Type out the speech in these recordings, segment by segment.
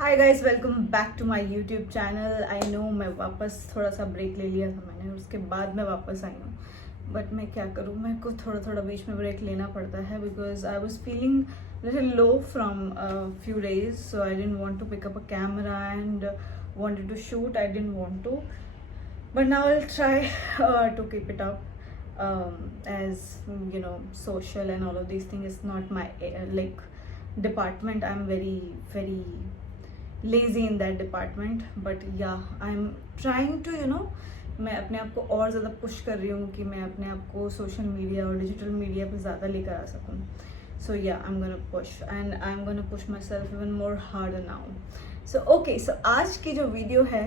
Hi guys, welcome back to my YouTube channel. I know मैं वापस थोड़ा सा ब्रेक ले लिया था मैंने, उसके बाद मैं वापस आई हूँ। बट मैं क्या करूँ, मेरे को थोड़ा थोड़ा बीच में ब्रेक लेना पड़ता है because I was feeling little low from few days, so I didn't want to pick up a camera and wanted to shoot. I didn't want to, but now I'll try to keep it up. As you know, social and all of these things is not my like department. I'm very lazy in that department, but yeah, I'm trying to मैं अपने आप को और ज़्यादा पुश कर रही हूँ कि मैं अपने आप को सोशल मीडिया और डिजिटल मीडिया पे ज़्यादा लेकर आ सकूँ. So yeah I am gonna push and I am gonna push myself even more harder now. So okay, so आज की जो वीडियो है,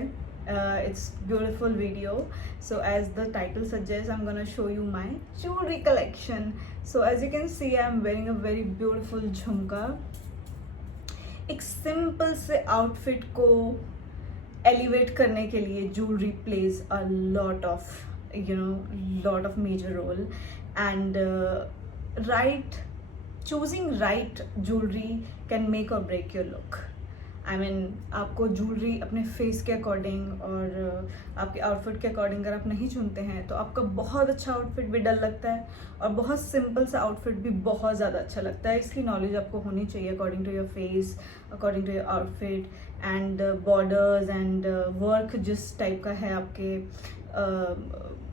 it's beautiful video. So as the title suggests, I'm gonna show you my jewelry collection. So as you can see, I'm wearing a very beautiful झुमका. एक सिंपल से आउटफिट को एलिवेट करने के लिए jewellery plays a lot of lot of major role. And right choosing right jewellery can make or break your look. I mean आपको jewellery अपने face के अकॉर्डिंग और आपके आउटफिट के अकॉर्डिंग अगर आप नहीं चुनते हैं तो आपका बहुत अच्छा आउटफिट भी डल लगता है और बहुत सिंपल सा आउटफिट भी बहुत ज़्यादा अच्छा लगता है. इसकी नॉलेज आपको होनी चाहिए according to your face, according to your outfit and borders and work जिस टाइप का है आपके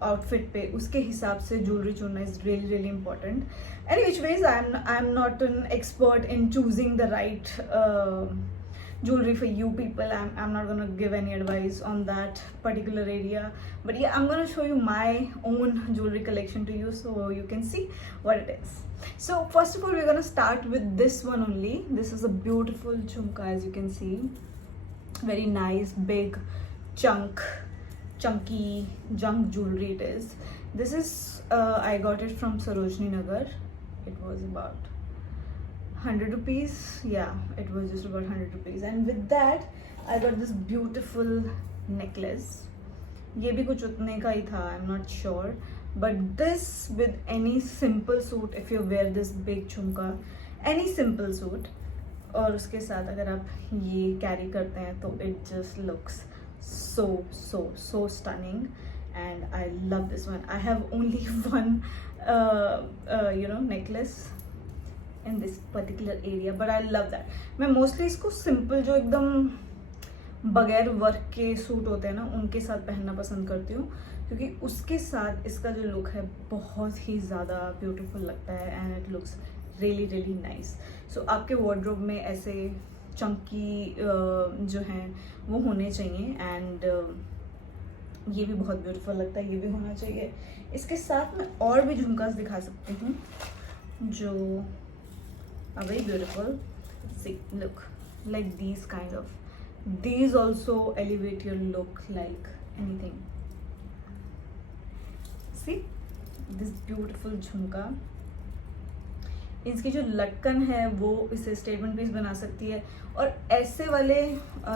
आउटफिट पे, उसके हिसाब से ज्वेलरी चुनना is really really important. Any which ways I am not an expert in choosing the right jewelry for you people. I'm not gonna give any advice on that particular area, but yeah, I'm gonna show you my own jewelry collection to you so you can see what it is. So first of all, we're gonna start with this one only. This is a beautiful jhumka, as you can see. Very nice, big, chunky junk jewelry it is. This is I got it from Sarojini Nagar. It was about 100 rupees. Yeah, it was just about 100 rupees. And with that I got this beautiful necklace. ये भी कुछ उतने का ही था, I'm not sure, but this with any simple suit, if you wear this big झुमका, any simple suit, और उसके साथ अगर आप ये कैरी करते हैं तो it just looks so stunning. And I love this one. I have only one necklace in this particular area, but I love that. मैं mostly इसको simple जो एकदम बगैर वर्क के सूट होते हैं ना, उनके साथ पहनना पसंद करती हूँ क्योंकि उसके साथ इसका जो लुक है बहुत ही ज़्यादा ब्यूटीफुल लगता है and it looks really really nice. So आपके वार्डरोब में ऐसे चंकी जो हैं वो होने चाहिए एंड ये भी बहुत ब्यूटीफुल लगता है, ये भी होना चाहिए. इसके साथ मैं और भी झुमकास दिखा सकती हूँ जो are very beautiful. See, look, like these kind of, these also elevate your look like anything. See this beautiful झुमका. इसकी जो लटकन है वो इसे स्टेटमेंट पीस बना सकती है. और ऐसे वाले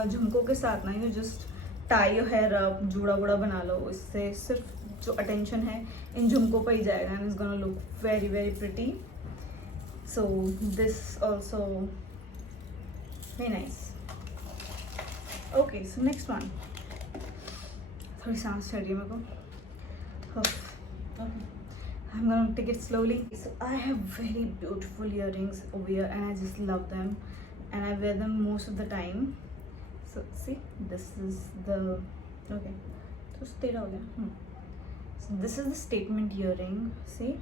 झुमकों के साथ ना you just tie your hair up, जूड़ा वूड़ा बना लो, इससे सिर्फ जो अटेंशन है इन झुमकों पर ही जाएगा and it's gonna look very very pretty. So this also very nice. Okay, so next one. थोड़ी सांस चढ़ रही है मेरे को. Okay, I'm gonna take it slowly. So I have very beautiful earrings over here and I just love them and I wear them most of the time. So see, this is the okay. तो तेरा हो गया. So this is the statement earring. See.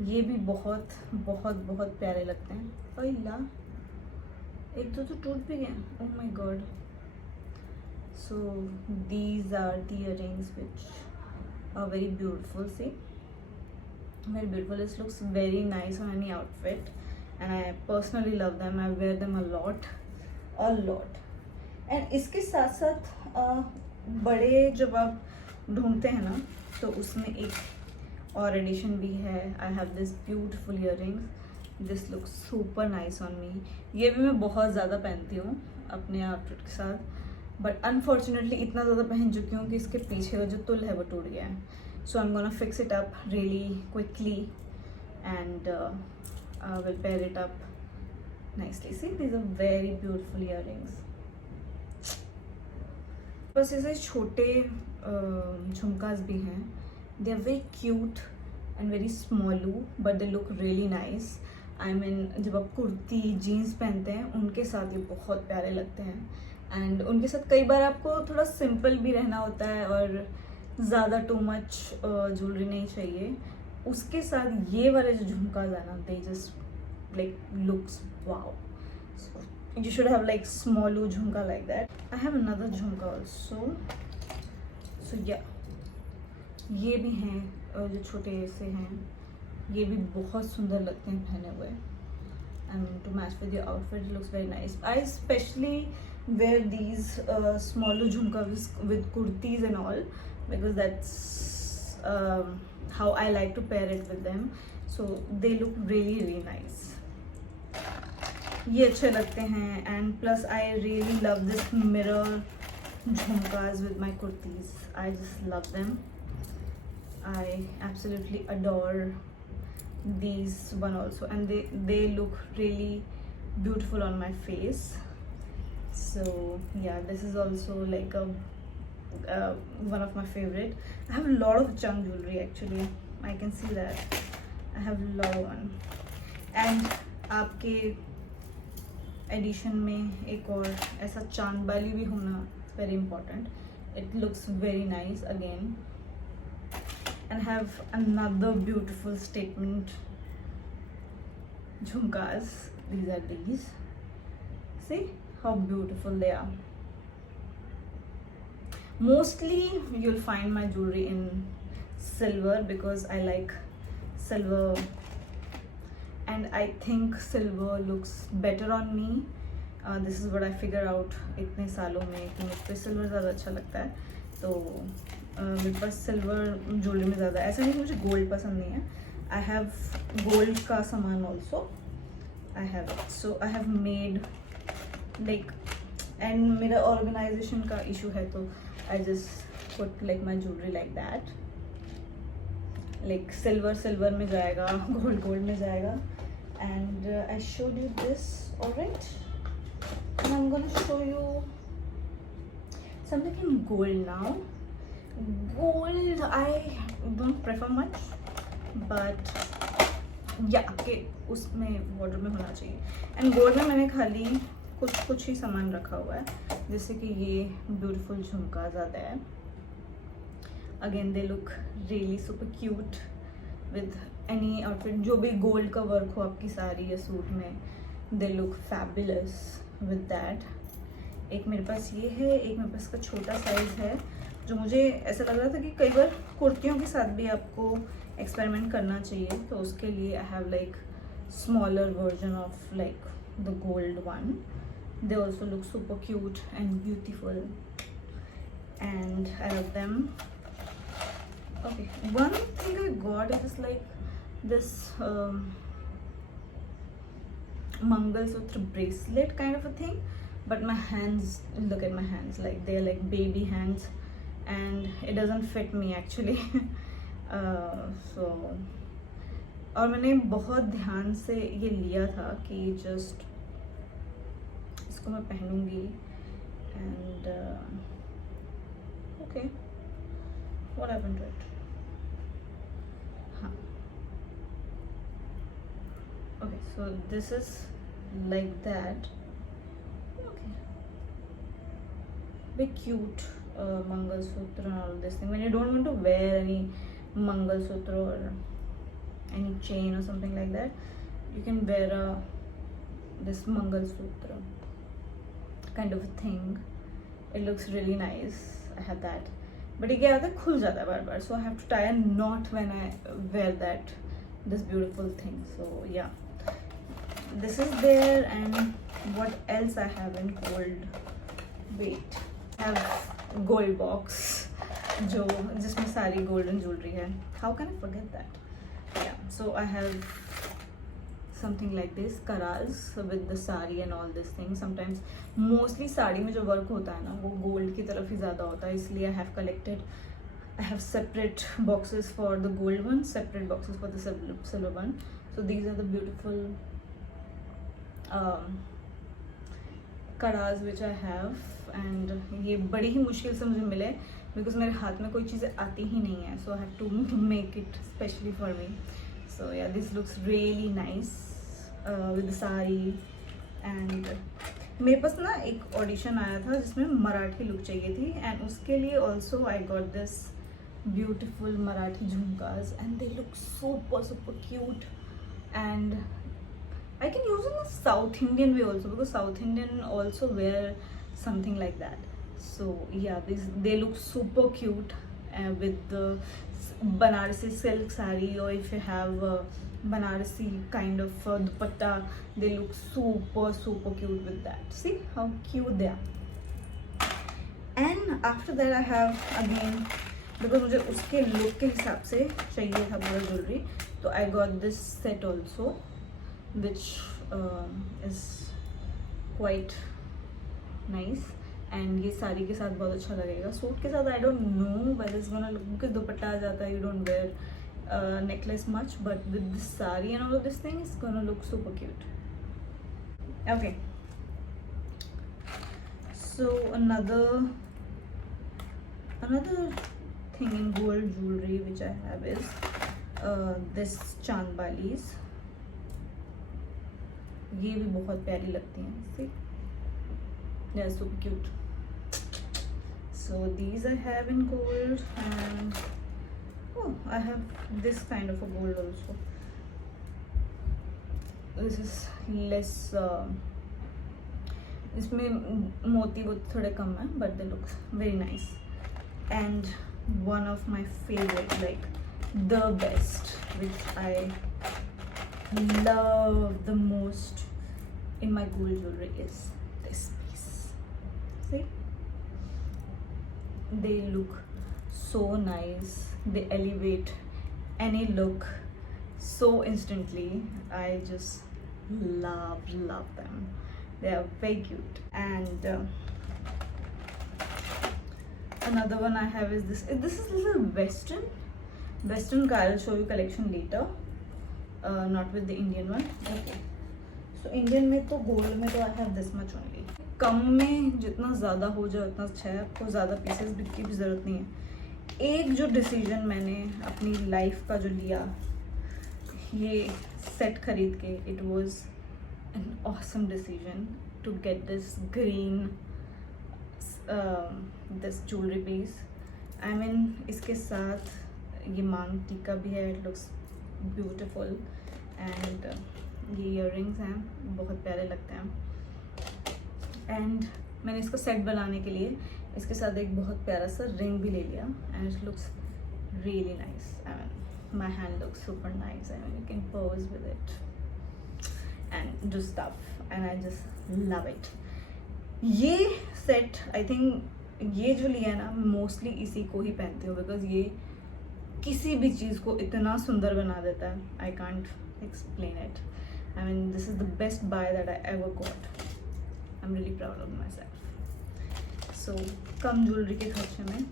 ये भी बहुत बहुत बहुत प्यारे लगते हैं. अल्लाह, एक तो टूट भी गया. Oh my god. So these are the earrings which are very beautiful. See, very beautiful. This looks very nice on any outfit and I personally love them. I wear them a lot. And इसके साथ साथ बड़े जब आप ढूंढते हैं ना तो उसमें एक और एडिशन भी है. I have this beautiful earrings. This looks super nice on me. ये भी मैं बहुत ज़्यादा पहनती हूँ अपने आउटफिट के साथ, बट अनफॉर्चुनेटली इतना ज़्यादा पहन चुकी हूँ कि इसके पीछे का जो तुल है वो टूट गया है. So I am gonna fix it up really quickly and I will pair it up nicely. See, these are very beautiful earrings. बस ऐसे छोटे झुमकास भी हैं. They are very cute and very small but they look really nice. I mean जब आप कुर्ती जीन्स पहनते हैं उनके साथ ये बहुत प्यारे लगते हैं. एंड उनके साथ कई बार आपको थोड़ा सिंपल भी रहना होता है और ज़्यादा टू मच ज्वेलरी नहीं चाहिए. उसके साथ ये वाले जो झुमका है ना, they just like looks wow. You should have like small jhumka like that. I have another jhumka also. So yeah, ये भी हैं जो छोटे से हैं. ये भी बहुत सुंदर लगते हैं पहने हुए. I mean to match with your outfit, it looks very nice. I especially wear these smaller jhumka with kurtis and all because that's how I like to pair it with them. So they look really really nice. ये अच्छे लगते हैं. And plus I really love this mirror jhumkas with my kurtis. I just love them. I absolutely adore these one also, and they look really beautiful on my face. So yeah, this is also like a one of my favorite. I have a lot of junk jewelry actually. I can see that I have a lot of one. And आपके एडिशन में एक और ऐसा चांद बाली भी होना very important. It looks very nice again. And have another beautiful statement झुमकास. these are these. See how beautiful they are. Mostly you'll find my jewelry in silver because I like silver and I think silver looks better on me. This is what I figure out इतने सालों में कि मुझ पर सिल्वर ज़्यादा अच्छा लगता है. तो मेरे पास सिल्वर ज्वेलरी में ज़्यादा. ऐसा नहीं कि मुझे गोल्ड पसंद नहीं है. आई हैव गोल्ड का सामान also. I have it. So I have made like and मेरा ऑर्गेनाइजेशन का इशू है तो I just put like my jewellery like that. Like silver में जाएगा, गोल्ड में जाएगा. And I showed you this alright, and I'm gonna show you something in gold now. Gold I don't prefer much, but yeah, आपके उसमें wardrobe में होना चाहिए. And gold में मैंने खाली कुछ ही सामान रखा हुआ है, जैसे कि ये beautiful झुमका ज़्यादा है. Again they look really super cute with any outfit. जो भी गोल्ड का वर्क हो आपकी साड़ी या सूट में, they look fabulous with that. एक मेरे पास ये है, एक मेरे पास का छोटा साइज है जो मुझे ऐसा लग रहा था कि कई बार कुर्तियों के साथ भी आपको एक्सपेरिमेंट करना चाहिए. तो उसके लिए I have like smaller version of like the gold one. They also look super cute and beautiful and I love them. Okay, one thing I got is like this Mangalsutra bracelet kind of a thing, but my hands, look at my hands, like they're like baby hands and it doesn't fit me actually. So और मैंने बहुत ध्यान से ये लिया था कि just इसको मैं पहनूंगी. And okay, what happened to it? Okay, so this is like that. Okay, very cute Mangalsutra and all this thing. When you don't want to wear any Mangalsutra or any chain or something like that, you can wear this Mangalsutra kind of a thing. It looks really nice. I have that, but ये क्या होता है, खुल जाता है बार बार. So I have to tie a knot when I wear this beautiful thing. So yeah, this is there. And what else I have in gold? Wait, I have gold box जो जिसमें सारी golden jewelry है. How can I forget that? Yeah, so I have something like this karaz with the sari and all this thing. Sometimes mostly sari में जो वर्क होता है ना वो गोल्ड की तरफ ही ज़्यादा होता है, इसलिए I have collected. I have separate boxes for the gold one, separate boxes for the silver one. So these are the beautiful kadas which I have, and ये बड़ी ही मुश्किल से मुझे मिले बिकॉज मेरे हाथ में कोई चीज़ें आती ही नहीं है, so I have to make it specially for me. So yeah this looks really nice with sari. And मेरे पास ना एक ऑडिशन आया था जिसमें मराठी लुक चाहिए थी, एंड उसके लिए also I got this beautiful Marathi jhumkas, and they look super super cute. And I can use in the South Indian way also, because South Indian also wear something like that. So yeah, they look super cute with the Banarasi silk saree, or if you have a Banarasi kind of dupatta, they look super super cute with that. See how cute they are. And after that I have again, because मुझे उसके look के हिसाब से चाहिए था पूरा jewelry, तो I got this set also, which is quite nice, and ये साड़ी के साथ बहुत अच्छा लगेगा. सूट के साथ I don't know whether it's gonna look, because दुपट्टा आ जाता है, you don't wear necklace much, but with this saree and all of this thing, it's gonna look super cute. Okay, so another thing in gold jewelry which I have is this Chand Balis. ये भी बहुत प्यारी लगती हैं. See, they are super cute. So these I have in gold, and oh, I have this kind of a gold also. This is less इसमें मोती वो थोड़े कम है, but they look very nice. And one of my favorite, like the best, which I love the most in my gold jewelry, is this piece. See, they look so nice, they elevate any look so instantly. I just love them. They are very cute. And another one I have is this is a little western ka. I'll show you collection later. Not with the Indian one. Okay, so Indian में तो gold में तो I have this much only. कम में जितना ज़्यादा हो जाए उतना अच्छा है, आपको ज़्यादा पीसेस की भी ज़रूरत नहीं है. एक जो डिसीजन मैंने अपनी लाइफ का जो लिया, ये सेट खरीद के, it was an awesome decision to get this green this jewelry piece. I mean, इसके साथ ये मांग टीका भी है, it looks ब्यूटिफुल. एंड ये ईयररिंग्स हैं, बहुत प्यारे लगते हैं. एंड मैंने इसको सेट बनाने के लिए इसके साथ एक बहुत प्यारा सा रिंग भी ले लिया, and it looks really nice. I mean my hand looks super nice. I mean you can pose with it and do stuff, and I just love it. ये सेट आई थिंक ये जो लिया है ना, मोस्टली इसी को ही पहनती हूँ, बिकॉज ये किसी भी चीज़ को इतना सुंदर बना देता है. I can't explain it. I mean this is the best by that I ever got. I am really proud of my self. सो कम ज्वेलरी के खर्चे में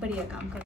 बढ़िया काम कर